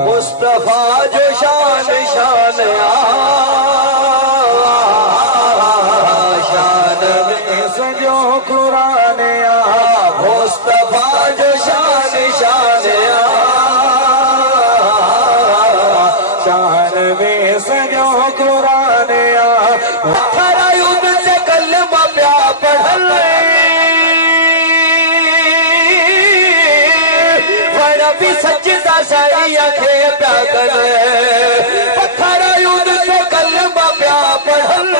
मुस्तफा जो शान शान शान में सजो कुरान मुस्तफा जो शान शान शान में सजो कुरान खरा युद्ध से कलमा प्या पढ़ल भी सच्चा सही अखे प्या कर पत्थर युद्ध से कलमा प्या पढ़ल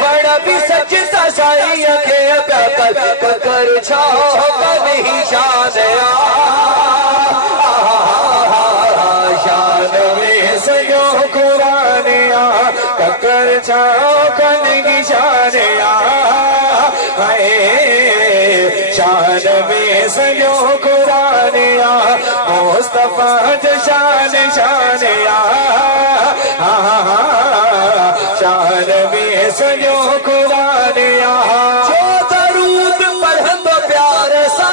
वड़ भी सच्चा सही अखे प्या कर छाओ कभी शान शान में सयो कुरान ककर छाओ कनगी शान शान में सयो कुरान मुस्तफा शान शान शान में सयो कुरान जो दरूद पढ़ंदो प्यार सा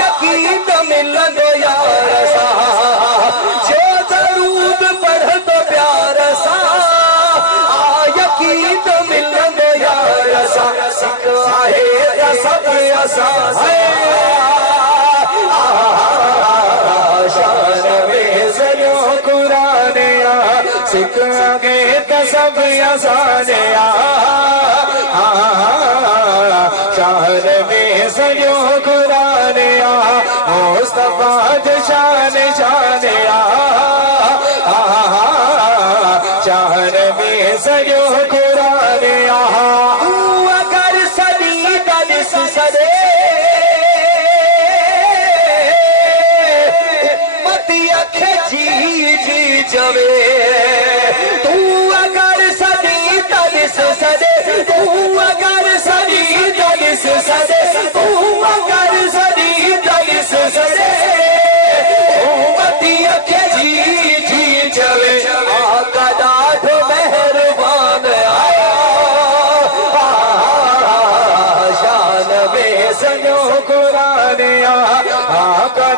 यकीन मिलंदो यार सा जो दरूद पढ़ंदो प्यार सा यकीन मिलंदो यार सा सिक आहे सब असां शान में सजो कुरान सिक आगे त सब आसान शान में सजो कुरान मुस्तफा शान शान शान में सजो कुरान अगर सदी दनिस सदे मती अखे जी जी जवे तू अगर सदी दनिस सदे तू अगर सदी दनिस सदे तू अगर सदी दनिस सदे मती अखे जी जी जवे आका ॾाढो मेहरबान शान में सजो कुरान आका